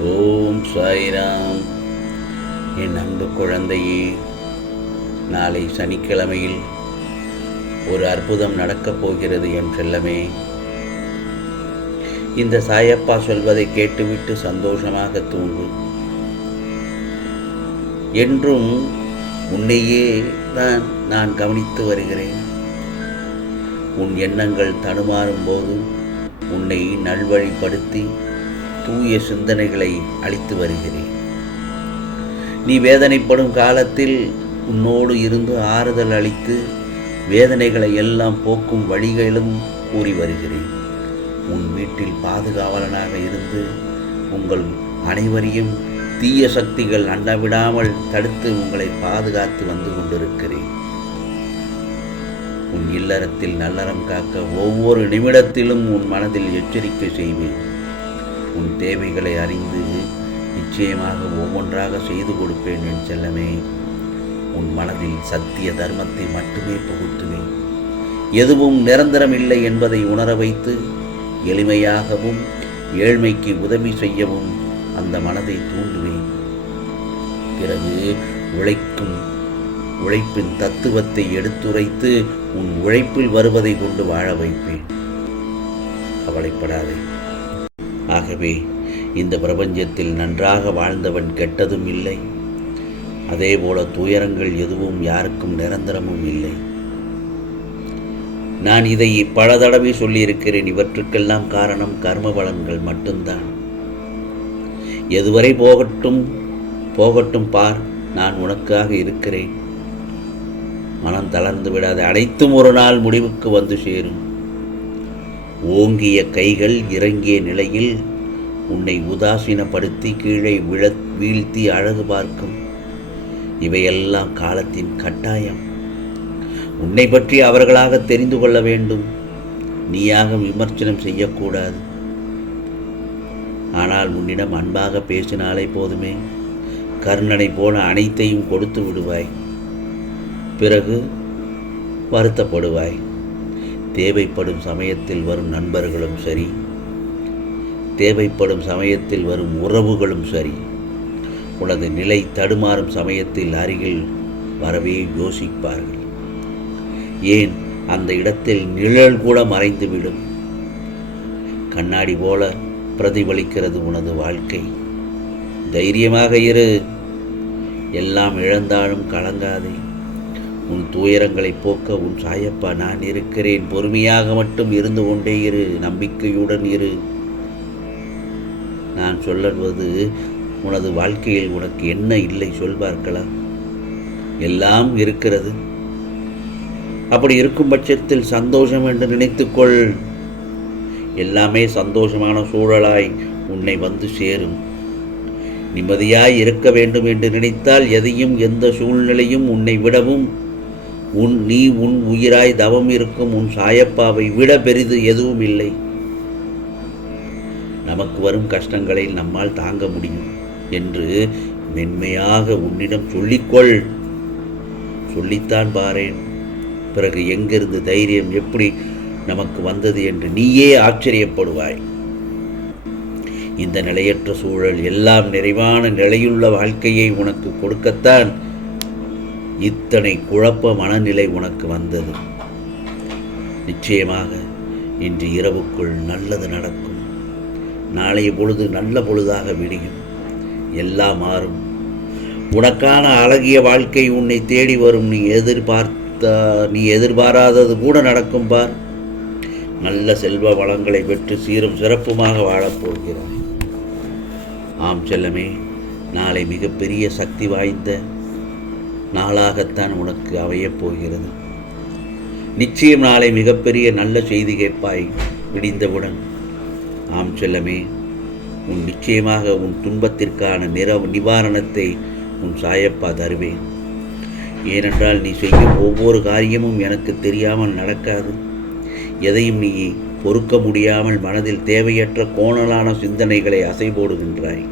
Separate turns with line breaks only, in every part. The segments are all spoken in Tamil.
ஓம் சாய்ராம். என் அன்பு குழந்தையே நாளை சனிக்கிழமையில் ஒரு அற்புதம் நடக்கப் போகிறது என் செல்லமே. இந்த சாயப்பா சொல்வதை கேட்டுவிட்டு சந்தோஷமாக தூங்கு. என்றும் உன்னையே தான் நான் கவனித்து வருகிறேன். உன் எண்ணங்கள் தடுமாறும் போது உன்னை நல்வழிப்படுத்தி தூய சிந்தனைகளை அளித்து வருகிறேன். நீ வேதனைப்படும் காலத்தில் உன்னோடு இருந்து ஆறுதல் அளித்து வேதனைகளை எல்லாம் போக்கும் வழிகளும் கூறி வருகிறேன். உன் வீட்டில் பாதுகாவலனாக இருந்து உங்கள் அனைவரையும் தீய சக்திகள் அண்டவிடாமல் தடுத்து உங்களை பாதுகாத்து வந்து கொண்டிருக்கிறேன். உன் இல்லறத்தில் நல்லறம் காக்க ஒவ்வொரு நிமிடத்திலும் உன் மனதில் எச்சரிக்கை செய்வேன். உன் தேவைகளை அறிந்து நிச்சயமாக ஒவ்வொன்றாக செய்து கொடுப்பேன் என் செல்லமே. உன் மனதில் சத்திய தர்மத்தை மட்டுமே புகுத்துவேன் எதுவும் நிரந்தரம் இல்லை என்பதை உணர வைத்து எளிமையாகவும் ஏழ்மைக்கு உதவி செய்யவும் அந்த மனதை தூண்டுவேன். பிறகு உழைக்கும் உழைப்பின் தத்துவத்தை எடுத்துரைத்து உன் உழைப்பில் வருவதை கொண்டு வாழ வைப்பேன். கவலைப்படாதே. ஆகவே இந்த பிரபஞ்சத்தில் நன்றாக வாழ்ந்தவன் கெட்டதும் இல்லை. அதேபோல துயரங்கள் எதுவும் யாருக்கும் நிரந்தரமும் இல்லை. நான் இதை பல தடவை சொல்லியிருக்கிறேன். இவற்றுக்கெல்லாம் காரணம் கர்ம பலன்கள் மட்டும்தான். எதுவரை போகட்டும் போகட்டும் பார் நான் உனக்காக இருக்கிறேன். மனம் தளர்ந்து விடாது அனைத்தும் ஒரு நாள் முடிவுக்கு வந்து சேரும். ஓங்கிய கைகள் இறங்கிய நிலையில் உன்னை உதாசீனப்படுத்தி கீழே விழ வீழ்த்தி அழகு பார்க்கும். இவையெல்லாம் காலத்தின் கட்டாயம். உன்னை பற்றி அவர்களாக தெரிந்து கொள்ள வேண்டும். நீயாக விமர்சனம் செய்யக்கூடாது. ஆனால் உன்னிடம் அன்பாக பேசினாலே போதுமே. கர்ணனை போல அனைத்தையும் கொடுத்து விடுவாய். பிறகு வருத்தப்படுவாய். தேவைப்படும் சமயத்தில் வரும் நண்பர்களும் சரி. தேவைப்படும் சமயத்தில் வரும் உறவுகளும் சரி. உனது நிலை தடுமாறும் சமயத்தில் அருகில் வரவே யோசிப்பார்கள். ஏன்? அந்த இடத்தில் நிழல் கூட மறைந்துவிடும். கண்ணாடி போல பிரதிபலிக்கிறது உனது வாழ்க்கை. தைரியமாக இரு. எல்லாம் இழந்தாலும் கலங்காதே. உன் துயரங்களை போக்க உன் சாயப்பா நான் இருக்கிறேன். பொறுமையாக மட்டும் இருந்து கொண்டே இரு. நம்பிக்கையுடன் இரு. நான் சொல்லுவது உனது வாழ்க்கையில் உனக்கு என்ன இல்லை சொல்வார்களா? எல்லாம் இருக்கிறது. அப்படி இருக்கும் பட்சத்தில் சந்தோஷம் என்று நினைத்துக்கொள். எல்லாமே சந்தோஷமான சூழலாய் உன்னை வந்து சேரும். நிம்மதியாய் இருக்க வேண்டும் என்று நினைத்தால் எதையும் எந்த சூழ்நிலையும் உன்னை விடவும் உன் நீ உன் உயிராய் தவம் இருக்கும் உன் சாயப்பாவை விட பெரிது எதுவும் இல்லை. நமக்கு வரும் கஷ்டங்களை நம்மால் தாங்க முடியும் என்று மென்மையாக உன்னிடம் சொல்லிக்கொள். சொல்லித்தான் பாரேன். பிறகு எங்கிருந்து தைரியம் எப்படி நமக்கு வந்தது என்று நீயே ஆச்சரியப்படுவாய். இந்த நிலையற்ற சூழல் எல்லாம் நிறைவான நிலையுள்ள வாழ்க்கையை உனக்கு கொடுக்கத்தான் இத்தனை குழப்ப மனநிலை உனக்கு வந்தது. நிச்சயமாக இன்று இரவுக்குள் நல்லது நடக்கும். நாளைய பொழுது நல்ல பொழுதாக விடியும். எல்லாம் மாறும். உனக்கான அழகிய வாழ்க்கை உன்னை தேடி வரும். நீ எதிர்பார்த்த நீ எதிர்பாராதது கூட நடக்கும் பார். நல்ல செல்வ வளங்களை பெற்று சீரும் சிறப்புமாக வாழப்போகிறாய் ஆம் செல்லமே நாளை மிகப்பெரிய சக்தி வாய்ந்த நாளாகத்தான் உனக்கு அமையப் போகிறது. நிச்சயம் நாளை மிகப்பெரிய நல்ல செய்தி கேட்பாய் விடிந்தவுடன். ஆம் செல்லமே உன் நிச்சயமாக உன் துன்பத்திற்கான நிற நிவாரணத்தை உன் சாயப்பா தருவேன். ஏனென்றால் நீ செய்யும் ஒவ்வொரு காரியமும் எனக்கு தெரியாமல் நடக்காது. எதையும் நீ பொறுக்க முடியாமல் மனதில் தேவையற்ற கோணலான சிந்தனைகளை அசை போடுகின்றாய்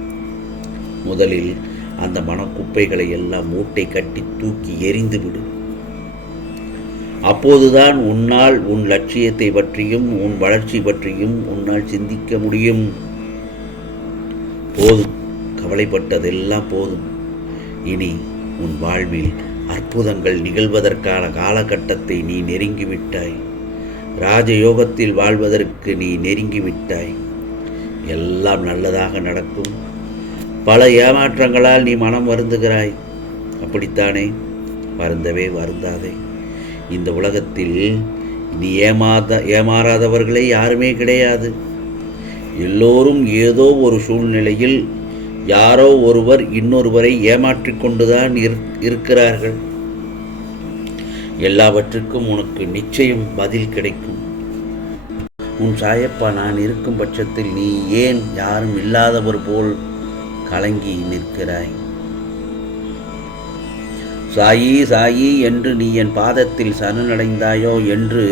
முதலில் அந்த மனக்குப்பைகளை எல்லாம் மூட்டை கட்டி தூக்கி எரிந்து விடு. அப்போதுதான் உன்னால் உன் லட்சியத்தை பற்றியும் உன் வளர்ச்சி பற்றியும் உன்னால் சிந்திக்க முடியும். போதும். கவலைப்பட்டதெல்லாம் போதும். இனி உன் வாழ்வில் அற்புதங்கள் நிகழ்வதற்கான காலகட்டத்தை நீ நெருங்கிவிட்டாய் ராஜயோகத்தில் வாழ்வதற்கு நீ நெருங்கிவிட்டாய் எல்லாம் நல்லதாக நடக்கும். பல ஏமாற்றங்களால் நீ மனம் வருந்துகிறாய். அப்படித்தானே? வருந்தவே வருந்தாதே. இந்த உலகத்தில் நீ ஏமாத ஏமாறாதவர்களே யாருமே கிடையாது. எல்லோரும் ஏதோ ஒரு சூழ்நிலையில் யாரோ ஒருவர் இன்னொருவரை ஏமாற்றிக் இரு இருக்கிறார்கள். எல்லாவற்றுக்கும் உனக்கு நிச்சயம் பதில் கிடைக்கும். உன் சாயப்பா நான் இருக்கும் பட்சத்தில் நீ ஏன் யாரும் இல்லாதவர் போல் கலங்கி நிற்கிறாய். சாயி சாயி என்று நீ என் பாதத்தில் சரணடைந்தாயோ என்று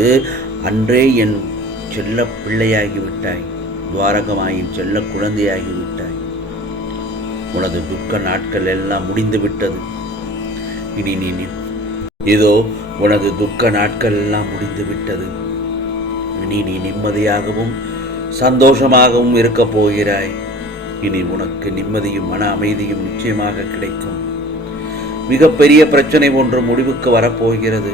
அன்றே என் செல்ல பிள்ளையாகிவிட்டாய். துவாரகமாயின் செல்ல குழந்தையாகிவிட்டாய். உனது துக்க நாட்கள் எல்லாம் முடிந்து விட்டது இனி நீ இதோ உனது துக்க நாட்கள் எல்லாம் முடிந்து விட்டது இனி நீ நிம்மதியாகவும் சந்தோஷமாகவும் இருக்கப் போகிறாய். இனி உனக்கு நிம்மதியும் மன அமைதியும் நிச்சயமாக கிடைக்கும். மிகப்பெரிய பிரச்சனை ஒன்று முடிவுக்கு வரப்போகிறது.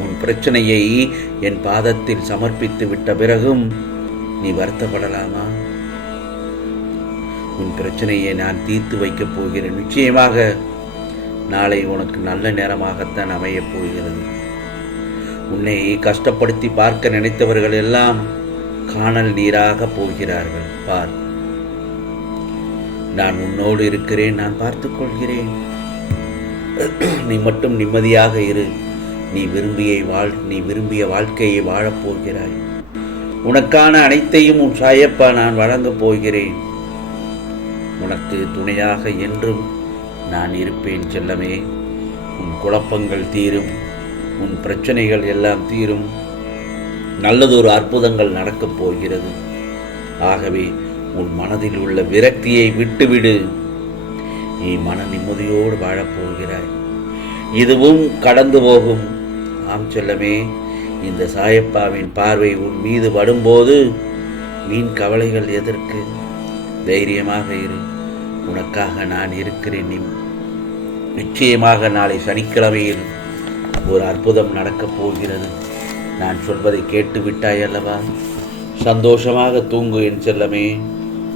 உன் பிரச்சனையை என் பாதத்தில் சமர்ப்பித்து விட்ட பிறகும் நீ வருத்தப்படலாமா? உன் பிரச்சனையை நான் தீர்த்து வைக்கப் போகிறேன். நிச்சயமாக நாளை உனக்கு நல்ல நேரமாகத்தான் அமையப் போகிறது. உன்னை கஷ்டப்படுத்தி பார்க்க நினைத்தவர்கள் எல்லாம் காணல் நீராக போகிறார்கள். பார். நான் உன்னோடு இருக்கிறேன் நான் பார்த்துக்கொள்கிறேன். நீ மட்டும் நிம்மதியாக இரு. நீ விரும்பிய வாழ் நீ விரும்பிய வாழ்க்கையை வாழப்போகிறாய் உனக்கான அனைத்தையும் உன் சாயப்பா நான் வழங்கப் போகிறேன். உனக்கு துணையாக என்றும் நான் இருப்பேன் செல்லமே. உன் குழப்பங்கள் தீரும். உன் பிரச்சனைகள் எல்லாம் தீரும். நல்லதொரு அற்புதங்கள் நடக்கப் போகிறது. ஆகவே உன் மனதில் உள்ள விரக்தியை விட்டுவிடு. நீ மன நிம்மதியோடு வாழப்போகிறாய். இதுவும் கடந்து போகும். ஆம் செல்லமே இந்த சாயப்பாவின் பார்வை உன் மீது படும்போது மீன் கவலைகள் எதற்கு? தைரியமாக இரு. உனக்காக நான் இருக்கிறேன் நீ நிச்சயமாக நாளை சனிக்கிழமையில் ஒரு அற்புதம் நடக்கப் போகிறது. நான் சொல்வதை கேட்டு விட்டாய் அல்லவா? சந்தோஷமாக தூங்கு என் செல்லமே.